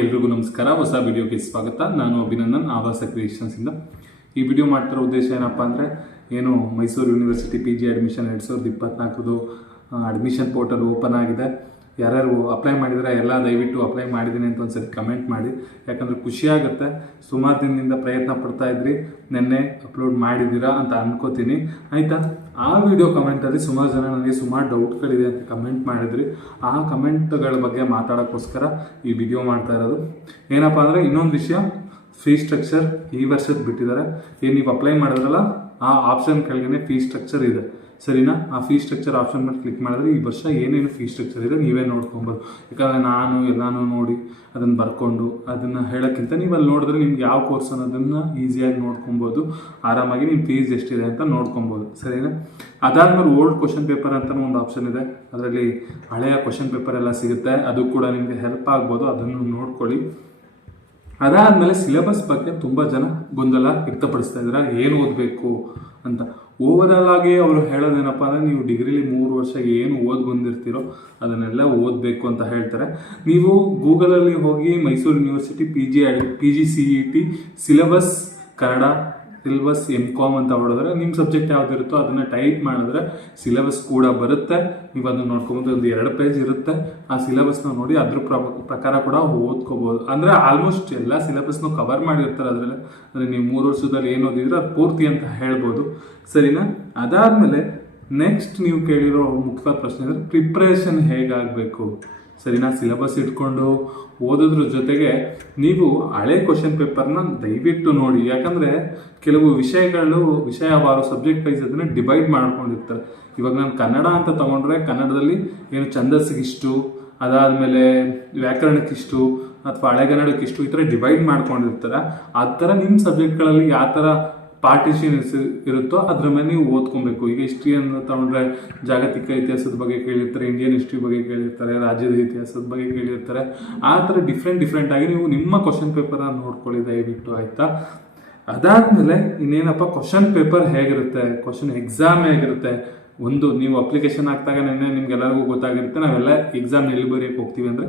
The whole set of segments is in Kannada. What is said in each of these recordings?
ಎಲ್ರಿಗೂ ನಮಸ್ಕಾರ. ಹೊಸ ವಿಡಿಯೋಗೆ ಸ್ವಾಗತ. ನಾನು ಅಭಿನಂದನ್, ಆವಾಸ ಕ್ರಿಯೇಷನ್ಸ್ ಇಂದ. ಈ ವಿಡಿಯೋ ಮಾಡ್ತಿರೋ ಉದ್ದೇಶ ಏನಪ್ಪ ಅಂದರೆ, ಏನು Mysuru university P G admission ಎರಡು ಸಾವಿರದ ಇಪ್ಪತ್ನಾಲ್ಕರದು ಅಡ್ಮಿಷನ್ ಪೋರ್ಟಲ್ ಓಪನ್ ಆಗಿದೆ. ಯಾರ್ಯಾರು ಅಪ್ಲೈ ಮಾಡಿದ್ರೆ ಎಲ್ಲ ದಯವಿಟ್ಟು ಅಪ್ಲೈ ಮಾಡಿದ್ದೀನಿ ಅಂತ ಒಂದ್ಸರಿ ಕಮೆಂಟ್ ಮಾಡಿ. ಯಾಕಂದರೆ ಖುಷಿಯಾಗುತ್ತೆ ಸುಮಾರು ದಿನದಿಂದ ಪ್ರಯತ್ನ ಪಡ್ತಾ ಇದ್ರಿ. ನಿನ್ನೆ ಅಪ್ಲೋಡ್ ಮಾಡಿದ್ದೀರಾ ಅಂತ ಅನ್ಕೋತೀನಿ. ಆಯಿತಾ? ಆ ವಿಡಿಯೋ ಕಮೆಂಟಲ್ಲಿ ಸುಮಾರು ಜನ ನನಗೆ ಸುಮಾರು ಡೌಟ್ಗಳಿದೆ ಅಂತ ಕಮೆಂಟ್ ಮಾಡಿದ್ರಿ. ಆ ಕಮೆಂಟ್ಗಳ ಬಗ್ಗೆ ಮಾತಾಡೋಕ್ಕೋಸ್ಕರ ಈ ವಿಡಿಯೋ ಮಾಡ್ತಾ ಇರೋದು. ಏನಪ್ಪ ಅಂದರೆ ಇನ್ನೊಂದು ವಿಷಯ. ಫೀ ಸ್ಟ್ರಕ್ಚರ್ ಈ ವರ್ಷದ ಬಿಟ್ಟಿದ್ದಾರೆ. ಏನು ನೀವು ಅಪ್ಲೈ ಮಾಡಿದ್ರಲ್ಲ? ಆ ಆಪ್ಷನ್ ಕೆಳಗೇನೆ ಫೀ ಸ್ಟ್ರಕ್ಚರ್ ಇದೆ. ಸರಿನಾ? ಆ ಫೀ ಸ್ಟ್ರಕ್ಚರ್ ಆಪ್ಷನ್ ಮೇಲೆ ಕ್ಲಿಕ್ ಮಾಡಿದ್ರೆ ಈ ವರ್ಷ ಏನೇನು ಫೀ ಸ್ಟ್ರಕ್ಚರ್ ಇದೆ ನೀವೇ ನೋಡ್ಕೊಬೋದು. ಯಾಕಂದರೆ ನಾನು ಎಲ್ಲಾನು ನೋಡಿ, ಅದನ್ನು ಬರ್ಕೊಂಡು, ಅದನ್ನು ಹೇಳೋಕ್ಕಿಂತ ನೀವು ಅಲ್ಲಿ ನೋಡಿದ್ರೆ ನಿಮ್ಗೆ ಯಾವ ಕೋರ್ಸ್ ಅನ್ನೋದನ್ನು ಈಸಿಯಾಗಿ ನೋಡ್ಕೊಬೋದು. ಆರಾಮಾಗಿ ನಿಮ್ಮ ಫೀಸ್ ಎಷ್ಟಿದೆ ಅಂತ ನೋಡ್ಕೊಬೋದು. ಸರಿನಾ? ಅದಾದ್ಮೇಲೆ ಓಲ್ಡ್ ಕ್ವಶನ್ ಪೇಪರ್ ಅಂತಲೂ ಒಂದು ಆಪ್ಷನ್ ಇದೆ. ಅದರಲ್ಲಿ ಹಳೆಯ ಕ್ವಶನ್ ಪೇಪರ್ ಎಲ್ಲ ಸಿಗುತ್ತೆ. ಅದು ಕೂಡ ನಿಮಗೆ ಹೆಲ್ಪ್ ಆಗ್ಬೋದು. ಅದನ್ನು ನೋಡ್ಕೊಳ್ಳಿ. ಅದಾದಮೇಲೆ ಸಿಲೆಬಸ್ ಬಗ್ಗೆ ತುಂಬ ಜನ ಗೊಂದಲ ವ್ಯಕ್ತಪಡಿಸ್ತಾ ಇದ್ದಾರೆ. ಏನು ಓದಬೇಕು ಅಂತ. ಓವರಾಲ್ ಆಗಿ ಅವರು ಹೇಳೋದೇನಪ್ಪ ಅಂದರೆ, ನೀವು ಡಿಗ್ರಿಲಿ ಮೂರು ವರ್ಷ ಏನು ಓದ್ ಬಂದಿರ್ತೀರೋ ಅದನ್ನೆಲ್ಲ ಓದಬೇಕು ಅಂತ ಹೇಳ್ತಾರೆ. ನೀವು ಗೂಗಲಲ್ಲಿ ಹೋಗಿ Mysuru university P G P G C E T syllabus Kannada syllabus M Com ಅಂತ ಹೊಡೆದ್ರೆ ನಿಮ್ಮ ಸಬ್ಜೆಕ್ಟ್ ಯಾವ್ದಿರುತ್ತೋ ಅದನ್ನು ಟೈಪ್ ಮಾಡಿದ್ರೆ ಸಿಲೆಬಸ್ ಕೂಡ ಬರುತ್ತೆ. ನೀವು ಅದನ್ನ ನೋಡ್ಕೊಬೋದು ಒಂದು ಎರಡು ಪೇಜ್ ಇರುತ್ತೆ. ಆ ಸಿಲೆಬಸ್ನ ನೋಡಿ ಅದ್ರ ಪ್ರಕಾರ ಕೂಡ ಓದ್ಕೋಬೋದು. ಅಂದರೆ ಆಲ್ಮೋಸ್ಟ್ ಎಲ್ಲ ಸಿಲೆಬಸ್ನು ಕವರ್ ಮಾಡಿರ್ತಾರೆ ಅದರಲ್ಲಿ. ಅಂದರೆ ನೀವು ಮೂರು ವರ್ಷದಲ್ಲಿ ಏನು ಓದಿದ್ರೆ ಅದು ಪೂರ್ತಿ ಅಂತ ಹೇಳ್ಬೋದು. ಸರಿನಾ? ಅದಾದ್ಮೇಲೆ ನೆಕ್ಸ್ಟ್ ನೀವು ಕೇಳಿರೋ ಮುಖ್ಯವಾದ ಪ್ರಶ್ನೆ ಅಂದರೆ ಪ್ರಿಪ್ರೇಷನ್ ಹೇಗಾಗಬೇಕು? ಸರಿನಾ? ಸಿಲೆಬಸ್ ಇಟ್ಕೊಂಡು ಓದೋದ್ರ ಜೊತೆಗೆ ನೀವು ಹಳೆ ಕ್ವಶನ್ ಪೇಪರ್ನ ದಯವಿಟ್ಟು ನೋಡಿ. ಯಾಕಂದರೆ ಕೆಲವು ವಿಷಯಗಳು, ವಿಷಯವಾರು ಸಬ್ಜೆಕ್ಟ್ ವೈಸ್ ಅದನ್ನ ಡಿವೈಡ್ ಮಾಡ್ಕೊಂಡಿರ್ತಾರೆ. ಇವಾಗ ನಾನು ಕನ್ನಡ ಅಂತ ತಗೊಂಡ್ರೆ ಕನ್ನಡದಲ್ಲಿ ಏನು ಛಂದಸ್ಸಿಗಿಷ್ಟು, ಅದಾದಮೇಲೆ ವ್ಯಾಕರಣಕ್ಕಿಷ್ಟು ಅಥವಾ ಹಳೆಗನ್ನಡಕ್ಕಿಷ್ಟು ಈ ಥರ ಡಿವೈಡ್ ಮಾಡ್ಕೊಂಡಿರ್ತಾರೆ. ಆ ಥರ ನಿಮ್ಮ ಸಬ್ಜೆಕ್ಟ್ಗಳಲ್ಲಿ ಯಾವ ಥರ ಪಾರ್ಟಿಷನ್ ಇರುತ್ತೋ ಅದ್ರ ಮೇಲೆ ನೀವು ಓದ್ಕೊಬೇಕು. ಈಗ ಹಿಸ್ಟ್ರಿ ಅಂತ ತಗೊಂಡ್ರೆ ಜಾಗತಿಕ ಇತಿಹಾಸದ ಬಗ್ಗೆ ಕೇಳಿರ್ತಾರೆ ಇಂಡಿಯನ್ ಹಿಸ್ಟ್ರಿ ಬಗ್ಗೆ ಕೇಳಿರ್ತಾರೆ, ರಾಜ್ಯದ ಇತಿಹಾಸದ ಬಗ್ಗೆ ಕೇಳಿರ್ತಾರೆ. ಆ ಥರ ಡಿಫ್ರೆಂಟ್ ಡಿಫ್ರೆಂಟ್ ಆಗಿ ನೀವು ನಿಮ್ಮ ಕ್ವಶನ್ ಪೇಪರ್ ನೋಡ್ಕೊಳ್ಳಿ ದಯವಿಟ್ಟು, ಆಯ್ತಾ? ಅದಾದಮೇಲೆ ಇನ್ನೇನಪ್ಪ ಕ್ವಶನ್ ಪೇಪರ್ ಹೇಗಿರುತ್ತೆ? ಕ್ವಶನ್ ಎಕ್ಸಾಮ್ ಹೇಗಿರುತ್ತೆ? ಒಂದು, ನೀವು ಅಪ್ಲಿಕೇಶನ್ ಹಾಕ್ದಾಗ ನೆನ್ನೆ ನಿಮ್ಗೆಲ್ಲರಿಗೂ ಗೊತ್ತಾಗಿರುತ್ತೆ, ನಾವೆಲ್ಲ ಎಕ್ಸಾಮ್ ಎಲ್ಲಿ ಬರೆಯಕ್ಕೆ ಹೋಗ್ತೀವಿ ಅಂದರೆ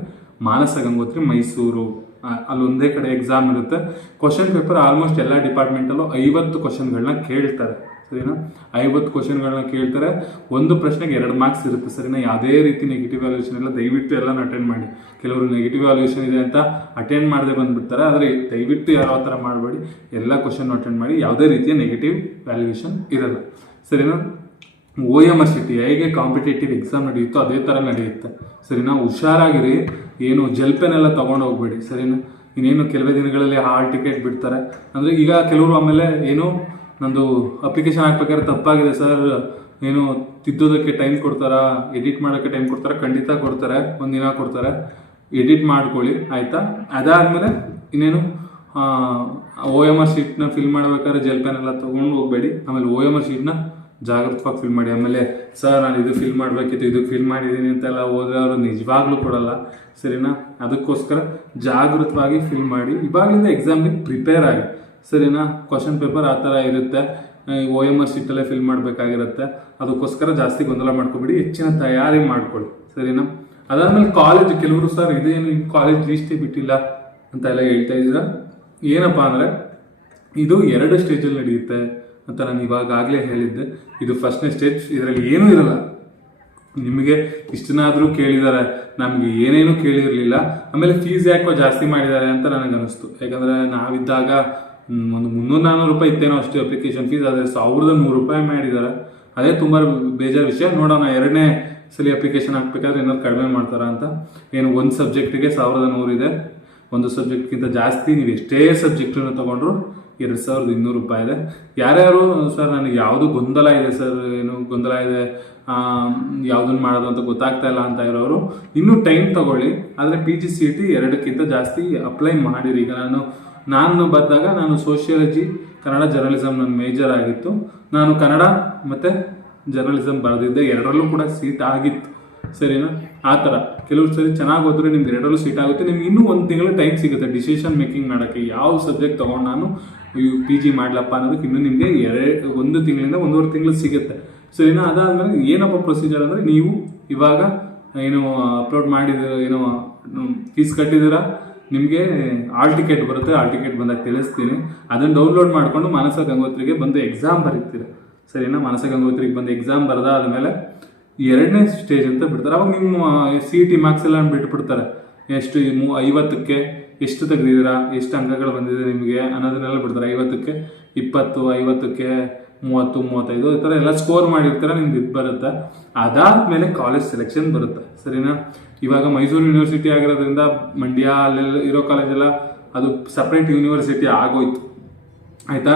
ಮಾನಸ ಗಂಗೋತ್ರಿ ಮೈಸೂರು. ಆ- ಅಲ್ಲಿ ಒಂದೇ ಕಡೆ ಎಕ್ಸಾಮ್ ಇರುತ್ತೆ. ಕ್ವಶನ್ ಪೇಪರ್ ಆಲ್ಮೋಸ್ಟ್ ಎಲ್ಲ ಡಿಪಾರ್ಟ್ಮೆಂಟಲ್ಲೂ ಐವತ್ತು ಕ್ವಶನ್ಗಳನ್ನ ಕೇಳ್ತಾರೆ. ಸರಿನಾ? ಐವತ್ತು ಕ್ವಶನ್ಗಳನ್ನ ಕೇಳ್ತಾರೆ. ಒಂದು ಪ್ರಶ್ನೆಗೆ ಎರಡು ಮಾರ್ಕ್ಸ್ ಇರುತ್ತೆ. ಸರಿನಾ? ಯಾವುದೇ ರೀತಿ ನೆಗೆಟಿವ್ ವ್ಯಾಲ್ಯೂಷನ್ ಇಲ್ಲ. ದಯವಿಟ್ಟು ಎಲ್ಲನೂ ಅಟೆಂಡ್ ಮಾಡಿ. ಕೆಲವರು ನೆಗೆಟಿವ್ ವ್ಯಾಲ್ಯೂಷನ್ ಇದೆ ಅಂತ ಅಟೆಂಡ್ ಮಾಡದೆ ಬಂದ್ಬಿಡ್ತಾರೆ. ಆದರೆ ದಯವಿಟ್ಟು ಆ ಥರ ಮಾಡಬೇಡಿ. ಎಲ್ಲ ಕ್ವಶನ್ ಅಟೆಂಡ್ ಮಾಡಿ. ಯಾವುದೇ ರೀತಿಯ ನೆಗೆಟಿವ್ ವ್ಯಾಲ್ಯೂಷನ್ ಇರಲ್ಲ. ಸರಿನಾ? ಓ ಎಂ ಆರ್ ಸಿಟಿ ಹೇಗೆ ಕಾಂಪಿಟೇಟಿವ್ ಎಕ್ಸಾಮ್ ನಡೆಯುತ್ತೋ ಅದೇ ಥರ ನಡೆಯುತ್ತೆ. ಸರಿನಾ? ಹುಷಾರಾಗಿರಿ. ಏನು ಜೆಲ್ ಪೆನ್ ಎಲ್ಲ ತೊಗೊಂಡು ಹೋಗ್ಬೇಡಿ. ಸರಿನಾ? ಇನ್ನೇನು ಕೆಲವೇ ದಿನಗಳಲ್ಲಿ ಹಾಲ್ ಟಿಕೆಟ್ ಬಿಡ್ತಾರೆ. ಅಂದರೆ ಈಗ ಕೆಲವರು ಆಮೇಲೆ ಏನು, ನಂದು ಅಪ್ಲಿಕೇಶನ್ ಹಾಕ್ಬೇಕಾದ್ರೆ ತಪ್ಪಾಗಿದೆ ಸರ್ ಏನು ತಿದ್ದೋದಕ್ಕೆ ಟೈಮ್ ಕೊಡ್ತಾರಾ? ಎಡಿಟ್ ಮಾಡೋಕ್ಕೆ ಟೈಮ್ ಕೊಡ್ತಾರೆ? ಖಂಡಿತ ಕೊಡ್ತಾರೆ. ಒಂದಿನ ಕೊಡ್ತಾರೆ. ಎಡಿಟ್ ಮಾಡ್ಕೊಳ್ಳಿ. ಆಯಿತಾ? ಅದಾದಮೇಲೆ ಇನ್ನೇನು ಓ ಎಂ ಆರ್ ಶೀಟ್ನ ಫಿಲ್ ಮಾಡ್ಬೇಕಾದ್ರೆ ಜೆಲ್ ಪೆನ್ ಎಲ್ಲ ತೊಗೊಂಡು ಹೋಗಬೇಡಿ. ಆಮೇಲೆ ಓ ಎಂ ಆರ್ ಶೀಟ್ನ ಜಾಗೃತವಾಗಿ ಫಿಲ್ ಮಾಡಿ. ಆಮೇಲೆ, ಸರ್, ನಾನು ಇದು ಫಿಲ್ ಮಾಡಬೇಕಿತ್ತು ಇದು ಫಿಲ್ ಮಾಡಿದ್ದೀನಿ ಅಂತೆಲ್ಲ ಹೋದ್ರೆ ಅವರು ನಿಜವಾಗ್ಲೂ ಕೊಡಲ್ಲ. ಸರಿನಾ? ಅದಕ್ಕೋಸ್ಕರ ಜಾಗೃತವಾಗಿ ಫಿಲ್ ಮಾಡಿ. ಇವಾಗಿಂದ ಎಕ್ಸಾಮ್ಗೆ ಪ್ರಿಪೇರ್ ಆಗಿ. ಸರಿನಾ? ಕ್ವಶನ್ ಪೇಪರ್ ಆ ಥರ ಇರುತ್ತೆ. ಓ ಎಂ ಆರ್ ಶೀಟಲ್ಲೇ ಫಿಲ್ ಮಾಡಬೇಕಾಗಿರುತ್ತೆ. ಅದಕ್ಕೋಸ್ಕರ ಜಾಸ್ತಿ ಗೊಂದಲ ಮಾಡ್ಕೊಬೇಡಿ. ಹೆಚ್ಚಿನ ತಯಾರಿ ಮಾಡ್ಕೊಳ್ಳಿ. ಸರಿನಾ? ಅದಾದಮೇಲೆ ಕಾಲೇಜ್ ಕೆಲವರು, ಸರ್, ಇದೇನು ಕಾಲೇಜ್ ಲೀಸ್ಟೇ ಬಿಟ್ಟಿಲ್ಲ ಅಂತ ಎಲ್ಲ ಹೇಳ್ತಾ ಇದ್ದೀರಾ? ಏನಪ್ಪ ಅಂದರೆ, ಇದು ಎರಡು ಸ್ಟೇಜಲ್ಲಿ ನಡೆಯುತ್ತೆ. ಅಂತ ನಾನು ಇವಾಗಾಗಲೇ ಹೇಳಿದ್ದೆ. ಇದು ಫಸ್ಟ್ನೇ ಸ್ಟೇಜ್ ಇದರಲ್ಲಿ ಏನೂ ಇರಲ್ಲ. ನಿಮಗೆ ಇಷ್ಟನಾದರೂ ಕೇಳಿದ್ದಾರೆ ನಮಗೆ ಏನೇನು ಕೇಳಿರಲಿಲ್ಲ. ಆಮೇಲೆ ಫೀಸ್ ಯಾಕೋ ಜಾಸ್ತಿ ಮಾಡಿದ್ದಾರೆ ಅಂತ ನನಗೆ ಅನಿಸ್ತು ಯಾಕಂದರೆ ನಾವಿದ್ದಾಗ ಒಂದು ಮುನ್ನೂರು ನಾನ್ನೂರು ರೂಪಾಯಿ ಇತ್ತೇನೋ ಅಷ್ಟು ಅಪ್ಲಿಕೇಶನ್ ಫೀಸ್ ಆದರೆ ಸಾವಿರದ ನೂರು ರೂಪಾಯಿ ಮಾಡಿದ್ದಾರೆ ಅದೇ ತುಂಬ ಬೇಜಾರು ವಿಷಯ. ನೋಡೋಣ, ಎರಡನೇ ಸಲ ಅಪ್ಲಿಕೇಶನ್ ಹಾಕ್ಬೇಕಾದ್ರೆ ಏನಾದ್ರು ಕಡಿಮೆ ಮಾಡ್ತಾರಾ ಅಂತ. ಏನು, ಒಂದು ಸಬ್ಜೆಕ್ಟಿಗೆ ಸಾವಿರದ ಇದೆ. ಒಂದು ಸಬ್ಜೆಕ್ಟ್ಗಿಂತ ಜಾಸ್ತಿ, ನೀವು ಎಷ್ಟೇ ಸಬ್ಜೆಕ್ಟನ್ನು ತೊಗೊಂಡ್ರು ಎರಡು ಸಾವಿರದ ಇನ್ನೂರು ರೂಪಾಯಿ ಇದೆ ಯಾರ್ಯಾರು, ಸರ್, ನನಗೆ ಯಾವುದು ಗೊಂದಲ ಇದೆ, ಸರ್, ಏನು ಗೊಂದಲ ಇದೆ ಯಾವುದನ್ನು ಮಾಡೋದು ಅಂತ ಗೊತ್ತಾಗ್ತಾ ಇಲ್ಲ ಅಂತ ಇರೋರು, ಇನ್ನೂ ಟೈಮ್ ತಗೊಳ್ಳಿ. ಆದರೆ ಪಿ ಜಿ ಸಿ ಟಿ ಎರಡಕ್ಕಿಂತ ಜಾಸ್ತಿ ಅಪ್ಲೈ ಮಾಡಿರಿ. ಈಗ ನಾನು ನಾನು ಬಂದಾಗ ನಾನು ಸೋಷಿಯಾಲಜಿ ಕನ್ನಡ ಜರ್ನಲಿಸಮ್ ನನ್ನ ಮೇಜರ್ ಆಗಿತ್ತು. ನಾನು ಕನ್ನಡ ಮತ್ತು ಜರ್ನಲಿಸಮ್ ಬರೆದಿದ್ದೆ. ಎರಡರಲ್ಲೂ ಕೂಡ ಸೀಟ್ ಆಗಿತ್ತು. ಸರಿನಾ? ಆ ಥರ. ಕೆಲವು ಸರಿ ಚೆನ್ನಾಗಿ ಹೋದ್ರೆ ನಿಮ್ಗೆ ಎರಡರಲ್ಲೂ ಸೀಟ್ ಆಗುತ್ತೆ. ನಿಮ್ಗೆ ಇನ್ನೂ ಒಂದು ತಿಂಗಳು ಟೈಮ್ ಸಿಗುತ್ತೆ ಡಿಸಿಷನ್ ಮೇಕಿಂಗ್ ಮಾಡೋಕ್ಕೆ. ಯಾವ ಸಬ್ಜೆಕ್ಟ್ ತೊಗೊಂಡು ನಾನು ಪಿ ಜಿ ಮಾಡಲಪ್ಪ ಅನ್ನೋದಕ್ಕೆ ಇನ್ನೂ ನಿಮಗೆ ಎರಡು, ಒಂದು ತಿಂಗಳಿಂದ ಒಂದೂವರೆ ತಿಂಗಳು ಸಿಗುತ್ತೆ. ಸರಿನಾ? ಅದಾದಮೇಲೆ ಏನಪ್ಪ ಪ್ರೊಸೀಜರ್ ಅಂದರೆ ನೀವು ಇವಾಗ ಏನು ಅಪ್ಲೋಡ್ ಮಾಡಿದಿರೋ ಏನು ಫೀಸ್ ಕಟ್ಟಿದ್ದೀರಾ ನಿಮಗೆ ಆಲ್ ಟಿಕೆಟ್ ಬರುತ್ತೆ. ಆಲ್ ಟಿಕೆಟ್ ಬಂದಾಗ ತಿಳಿಸ್ತೀನಿ. ಅದನ್ನು ಡೌನ್ಲೋಡ್ ಮಾಡಿಕೊಂಡು ಮಾನಸ ಗಂಗೋತ್ರಿಗೆ ಬಂದು ಎಕ್ಸಾಮ್ ಬರೀತೀರ. ಸರಿನಾ? ಮಾನಸ ಗಂಗೋತ್ರಿಗೆ ಬಂದು ಎಕ್ಸಾಮ್ ಬರೆದಾದ್ಮೇಲೆ ಎರಡನೇ ಸ್ಟೇಜ್ ಅಂತ ಬಿಡ್ತಾರೆ. ಅವಾಗ ನಿಮ್ಮ ಸಿ ಟಿ ಮಾರ್ಕ್ಸ್ ಎಲ್ಲ ಬಿಟ್ಬಿಡ್ತಾರೆ. ಎಷ್ಟು ಮೂ, ಐವತ್ತಕ್ಕೆ ಎಷ್ಟು ತೆಗೆದಿದ್ದೀರಾ? ಎಷ್ಟು ಅಂಕಗಳು ಬಂದಿದೆ ನಿಮಗೆ? ಅನ್ನೋದನ್ನೆಲ್ಲ ಬಿಡ್ತಾರೆ. ಐವತ್ತಕ್ಕೆ ಇಪ್ಪತ್ತು, ಐವತ್ತಕ್ಕೆ ಮೂವತ್ತು, ಮೂವತ್ತೈದು, ಈ ಥರ ಎಲ್ಲ ಸ್ಕೋರ್ ಮಾಡಿರ್ತಾರೆ, ನಿಮ್ದು ಇದು ಬರುತ್ತೆ. ಅದಾದ್ಮೇಲೆ ಕಾಲೇಜ್ ಸೆಲೆಕ್ಷನ್ ಬರುತ್ತೆ. ಸರಿನಾ? ಇವಾಗ ಮೈಸೂರು ಯೂನಿವರ್ಸಿಟಿ ಆಗಿರೋದ್ರಿಂದ ಮಂಡ್ಯ, ಅಲ್ಲೆಲ್ಲ ಇರೋ ಕಾಲೇಜೆಲ್ಲ ಅದು ಸಪ್ರೇಟ್ ಯೂನಿವರ್ಸಿಟಿ ಆಗೋಯ್ತು. ಆಯ್ತಾ?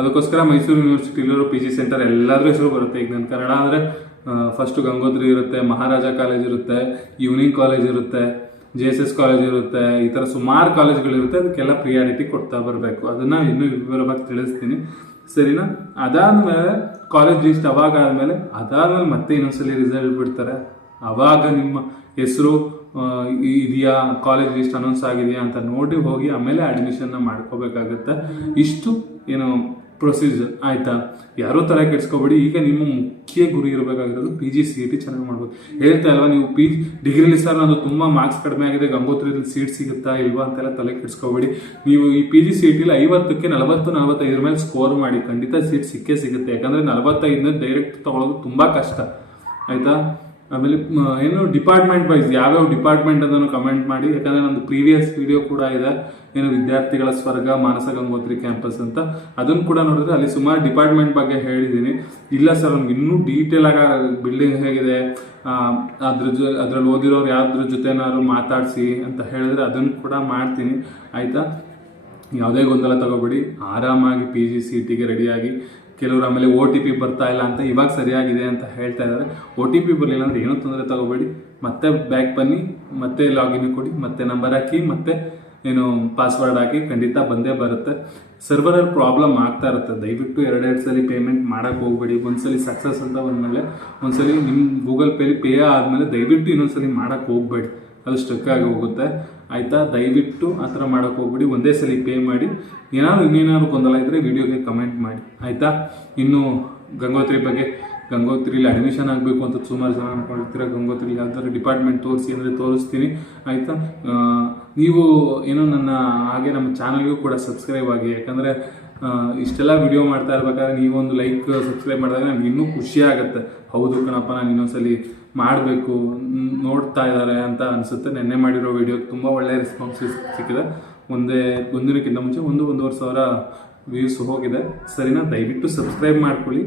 ಅದಕ್ಕೋಸ್ಕರ ಮೈಸೂರು ಯೂನಿವರ್ಸಿಟಿಲಿರೋ ಪಿ ಜಿ ಸೆಂಟರ್ ಎಲ್ಲಾದ್ರೂ ಹೆಸರು ಬರುತ್ತೆ. ಈಗ ನನ್ನ ಕನ್ನಡ ಅಂದರೆ ಫಸ್ಟು ಗಂಗೋತ್ರಿ ಇರುತ್ತೆ, ಮಹಾರಾಜ ಕಾಲೇಜ್ ಇರುತ್ತೆ ಈವ್ನಿಂಗ್ ಕಾಲೇಜ್ ಇರುತ್ತೆ ಜೆ ಎಸ್ ಎಸ್ ಕಾಲೇಜ್ ಇರುತ್ತೆ, ಈ ಥರ ಸುಮಾರು ಕಾಲೇಜ್ಗಳಿರುತ್ತೆ ಅದಕ್ಕೆಲ್ಲ ಪ್ರಿಯಾರಿಟಿ ಕೊಡ್ತಾ ಬರಬೇಕು. ಅದನ್ನು ಇನ್ನೂ ವಿವರವಾಗಿ ತಿಳಿಸ್ತೀನಿ. ಸರಿನಾ? ಅದಾದಮೇಲೆ ಕಾಲೇಜ್ ಲಿಸ್ಟ್ ಅವಾಗ ಆದಮೇಲೆ, ಅದಾದಮೇಲೆ ಮತ್ತೆ ಇನ್ನೊಂದ್ಸಲಿ ರಿಸಲ್ಟ್ ಬಿಡ್ತಾರೆ. ಅವಾಗ ನಿಮ್ಮ ಹೆಸರು ಇದೆಯಾ? ಕಾಲೇಜ್ ಲಿಸ್ಟ್ ಅನೌನ್ಸ್ ಆಗಿದೆಯಾ ಅಂತ ನೋಡಿ ಹೋಗಿ ಆಮೇಲೆ ಅಡ್ಮಿಷನ್ನ ಮಾಡ್ಕೋಬೇಕಾಗತ್ತೆ. ಇಷ್ಟು, ಏನು ಪ್ರೊಸೀಜರ್ ಆಯಿತಾ? ಯಾರೋ ತಲೆ ಕೆಡ್ಸ್ಕೊಬೇಡಿ. ಈಗ ನಿಮ್ಮ ಮುಖ್ಯ ಗುರಿ ಇರಬೇಕಾಗಿರೋದು ಪಿ ಜಿ ಸಿ ಟಿ ಚೆನ್ನಾಗಿ ಮಾಡ್ಬೋದು. ಹೇಳ್ತಾ ಅಲ್ವಾ ನೀವು ಪಿ ಡಿಗ್ರಿಲಿ ಸರ್ ನಾನು ತುಂಬ ಮಾರ್ಕ್ಸ್ ಕಡಿಮೆ ಆಗಿದೆ. ಗಂಗೋತ್ರಿಯಲ್ಲಿ ಸೀಟ್ ಸಿಗುತ್ತಾ ಇಲ್ವಾ ಅಂತೆಲ್ಲ ತಲೆ ಕೆಡಿಸ್ಕೊಬೇಡಿ. ನೀವು ಈ ಪಿ ಜಿ ಸಿ ಟಿಲಿ ಐವತ್ತಕ್ಕೆ ನಲವತ್ತು, ನಲವತ್ತೈದರ ಮೇಲೆ ಸ್ಕೋರ್ ಮಾಡಿ. ಖಂಡಿತ ಸೀಟ್ ಸಿಕ್ಕೇ ಸಿಗುತ್ತೆ. ಯಾಕಂದರೆ ನಲವತ್ತೈದನ್ನ ಡೈರೆಕ್ಟ್ ತೊಗೊಳೋದು ತುಂಬ ಕಷ್ಟ. ಆಯಿತಾ? ಆಮೇಲೆ ಏನು ಡಿಪಾರ್ಟ್ಮೆಂಟ್ ವೈಸ್ ಯಾವ್ಯಾವ ಡಿಪಾರ್ಟ್ಮೆಂಟ್ ಅದನ್ನು ಕಮೆಂಟ್ ಮಾಡಿ, ಯಾಕಂದರೆ ನಂದು ಪ್ರೀವಿಯಸ್ ವಿಡಿಯೋ ಕೂಡ ಇದೆ. ಏನು ವಿದ್ಯಾರ್ಥಿಗಳ ಸ್ವರ್ಗ, ಮಾನಸ ಗಂಗೋತ್ರಿ ಕ್ಯಾಂಪಸ್ ಅಂತ. ಅದನ್ನು ಕೂಡ ನೋಡಿದ್ರೆ ಅಲ್ಲಿ ಸುಮಾರು ಡಿಪಾರ್ಟ್ಮೆಂಟ್ ಬಗ್ಗೆ ಹೇಳಿದ್ದೀನಿ. ಇಲ್ಲ ಸರ್ ನಮ್ಗೆ ಇನ್ನೂ ಡೀಟೇಲ್ ಆಗಿ ಬಿಲ್ಡಿಂಗ್ ಹೇಗಿದೆ. ಅದ್ರ ಜೊ, ಅದ್ರಲ್ಲಿ ಓದಿರೋರು ಯಾವ್ದ್ರ ಜೊತೆನಾದ್ರು ಮಾತಾಡಿಸಿ ಅಂತ ಹೇಳಿದ್ರೆ ಅದನ್ನು ಕೂಡ ಮಾಡ್ತೀನಿ. ಆಯಿತಾ? ಯಾವುದೇ ಗೊಂದಲ ತಗೋಬೇಡಿ. ಆರಾಮಾಗಿ ಪಿ ಜಿ ಸಿ ಟಿಗೆ ರೆಡಿಯಾಗಿ ಕೆಲವರು ಆಮೇಲೆ ಓ ಟಿ ಪಿ ಬರ್ತಾ ಇಲ್ಲ ಅಂತ ಇವಾಗ ಸರಿಯಾಗಿದೆ ಅಂತ ಹೇಳ್ತಾ ಇದ್ದಾರೆ. ಓ ಟಿ ಪಿ ಬರಲಿಲ್ಲ ಅಂದರೆ ಏನೂ ತೊಂದರೆ ತಗೋಬೇಡಿ. ಮತ್ತೆ ಬ್ಯಾಕ್ ಬನ್ನಿ, ಮತ್ತೆ ಲಾಗಿನ್ ಕೊಡಿ, ಮತ್ತೆ ನಂಬರ್ ಹಾಕಿ, ಮತ್ತೆ ಏನು ಪಾಸ್ವರ್ಡ್ ಹಾಕಿ ಖಂಡಿತ ಬಂದೇ ಬರುತ್ತೆ. ಸರ್ವರಲ್ಲಿ ಪ್ರಾಬ್ಲಮ್ ಆಗ್ತಾ ಇರುತ್ತೆ. ದಯವಿಟ್ಟು ಎರಡೆರಡು ಸಲ ಪೇಮೆಂಟ್ ಮಾಡೋಕ್ಕೆ ಹೋಗ್ಬೇಡಿ. ಒಂದ್ಸಲಿ ಸಕ್ಸಸ್ ಅಂತ ಬಂದಮೇಲೆ ಒಂದ್ಸಲಿ ನಿಮ್ಮ ಗೂಗಲ್ ಪೇಲಿ ಪೇ ಆದಮೇಲೆ ದಯವಿಟ್ಟು ಇನ್ನೊಂದ್ಸಲಿ ಮಾಡೋಕ್ಕೆ ಹೋಗ್ಬೇಡಿ. ಅದು ಸ್ಟಕ್ ಆಗಿ ಹೋಗುತ್ತೆ. ಆಯಿತಾ? ದಯವಿಟ್ಟು ಆ ಥರ ಮಾಡೋಕ್ಕೆ ಹೋಗ್ಬಿಡಿ. ಒಂದೇ ಸಲ ಪೇ ಮಾಡಿ. ಏನಾದ್ರು ಇನ್ನೇನಾದ್ರು ಗೊಂದಲ ಇದ್ದರೆ ವಿಡಿಯೋಗೆ ಕಮೆಂಟ್ ಮಾಡಿ. ಆಯಿತಾ? ಇನ್ನು ಗಂಗೋತ್ರಿ ಬಗ್ಗೆ, ಗಂಗೋತ್ರಿಲಿ ಅಡ್ಮಿಷನ್ ಆಗಬೇಕು ಅಂತ ಸುಮಾರು ಜನ ಅನ್ಕೊಂಡಿರ್ತೀರ. ಗಂಗೋತ್ರಿ ಯಾವ್ದಾದ್ರು ಡಿಪಾರ್ಟ್ಮೆಂಟ್ ತೋರಿಸಿ ಅಂದರೆ ತೋರಿಸ್ತೀನಿ. ಆಯಿತಾ? ನೀವು ಏನೋ ನನ್ನ ಹಾಗೆ ನಮ್ಮ ಚಾನಲ್ಗೂ ಕೂಡ ಸಬ್ಸ್ಕ್ರೈಬ್ ಆಗಿ, ಯಾಕಂದರೆ ಇಷ್ಟೆಲ್ಲ ವಿಡಿಯೋ ಮಾಡ್ತಾ ಇರ್ಬೇಕಾದ್ರೆ ನೀವೊಂದು ಲೈಕ್ ಸಬ್ಸ್ಕ್ರೈಬ್ ಮಾಡಿದಾಗ ನಮ್ಗೆ ಇನ್ನೂ ಖುಷಿ ಆಗುತ್ತೆ. ಹೌದು ಕಣಪ್ಪ, ನಾನು ಇನ್ನೊಂದ್ಸಲಿ ಮಾಡಬೇಕು ನೋಡ್ತಾ ಇದ್ದಾರೆ ಅಂತ ಅನಿಸುತ್ತೆ. ನೆನ್ನೆ ಮಾಡಿರೋ ವಿಡಿಯೋಗೆ ತುಂಬ ಒಳ್ಳೆಯ ರೆಸ್ಪಾನ್ಸ್ ಸಿಕ್ಕಿದೆ. ಒಂದೇ, ಒಂದಿನಕ್ಕಿಂತ ಮುಂಚೆ ಒಂದು, ಒಂದೂವರೆ ಸಾವಿರ ವ್ಯೂಸ್ ಹೋಗಿದೆ. ಸರಿನಾ? ದಯವಿಟ್ಟು ಸಬ್ಸ್ಕ್ರೈಬ್ ಮಾಡ್ಕೊಳ್ಳಿ.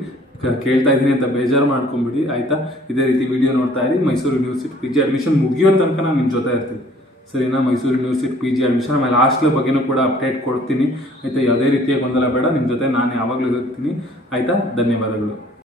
ಕೇಳ್ತಾ ಇದ್ದೀನಿ ಅಂತ ಬೇಜಾರು ಮಾಡ್ಕೊಂಬಿಡಿ ಆಯಿತಾ? ಇದೇ ರೀತಿ ವಿಡಿಯೋ ನೋಡ್ತಾ ಇರಿ. Mysuru university P G admission ಮುಗಿಯೋ ತನಕ ನಾನು ನಿಮ್ಮ ಜೊತೆ ಇರ್ತೀನಿ. ಸರಿನಾ? Mysuru university P G admission ಆಮೇಲೆ ಹಾಸ್ಟೆಲ್ ಬಗ್ಗೆನೂ ಕೂಡ ಅಪ್ಡೇಟ್ ಕೊಡ್ತೀನಿ. ಆಯಿತಾ? ಯಾವುದೇ ರೀತಿಯ ಗೊಂದಲ ಬೇಡ. ನಿಮ್ಮ ಜೊತೆ ನಾನು ಯಾವಾಗಲೂ ಇರ್ತೀನಿ. ಆಯಿತಾ? ಧನ್ಯವಾದಗಳು.